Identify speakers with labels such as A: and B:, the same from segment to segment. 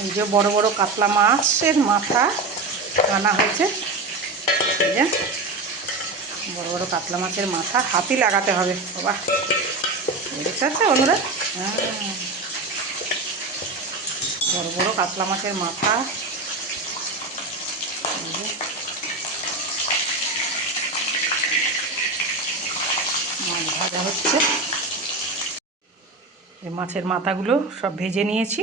A: এই যে বড় বড় কাতলা মাছের মাথা আনা হয়েছে। বড় বড় কাতলা মাছের মাথা হাতি লাগাতে হবে। বাবা, দেখতে পাচ্ছে বন্ধুরা? হ্যাঁ। বড় বড় কাতলা মাছের মাথা। মাছ ভাজা হচ্ছে। এই মাছের মাথাগুলো সব ভেজে নিয়েছি।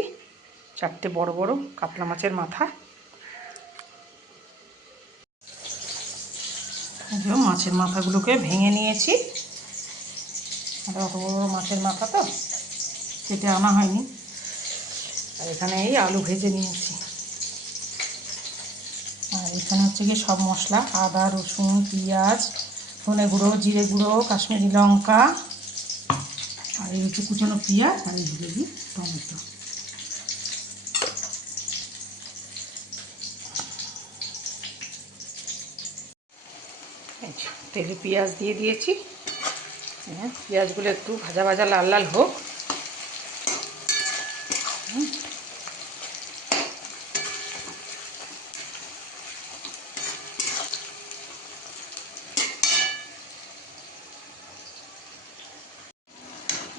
A: চারটে বড় বড় কাতলা মাছের মাথা। মাছের মাথাগুলোকে ভেঙে নিয়েছি। এটা অত বড় বড় মাছের মাথা তো, কেটে আনা হয়নি। আর এখানে এই আলু ভেজে নিয়েছি। আর এখানে হচ্ছে গিয়ে সব মশলা, আদা, রসুন, পেঁয়াজ, ধনে গুঁড়ো, জিরে গুঁড়ো, কাশ্মীরি লঙ্কা, আর এই হচ্ছে কুচানো পেঁয়াজ আর এই গিয়ে টমেটো। তেলে পেঁয়াজ দিয়ে দিয়েছি। হ্যাঁ পেঁয়াজগুলো একটু ভাজা ভাজা লাল লাল হোক।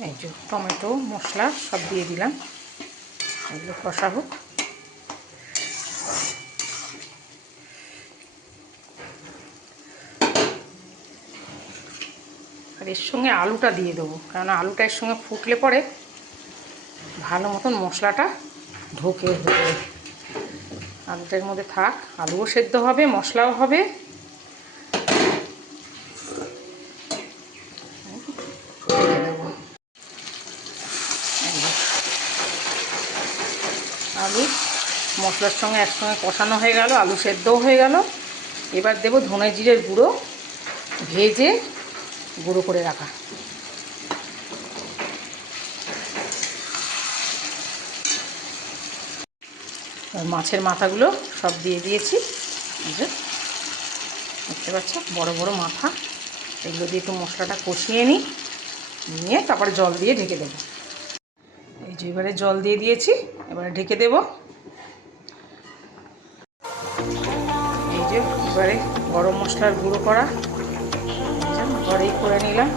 A: এই যে, টমেটো, মশলা সব দিয়ে দিলাম। এগুলো কষা হোক। আর এর সঙ্গে আলুটা দিয়ে দেবো। কারণ আলুটা এর সঙ্গে ফুটলে পরে ভালো মতন মশলাটা ঢোকে। ভেতরে আলুটার মধ্যে থাক, আলুও সেদ্ধ হবে, মশলাও হবে। আলু মশলার সঙ্গে একসঙ্গে কষানো হয়ে গেল, আলু সেদ্ধও হয়ে গেল। এবার দেবো ধনে জিরের গুঁড়ো, ভেজে গুঁড়ো করে রাখা। মাছের মাথাগুলো সব দিয়ে দিয়েছি। দেখতে পাচ্ছ, বড় বড় মাথা। এগুলো দিয়ে একটু মশলাটা কষিয়ে নিই। নিয়ে তারপরে জল দিয়ে ঢেকে দেবো। এই যে এবারে জল দিয়ে দিয়েছি, এবারে ঢেকে দেব। এই যে এবারে গরম মশলার গুঁড়ো করা। ঘরেই করে নিলাম।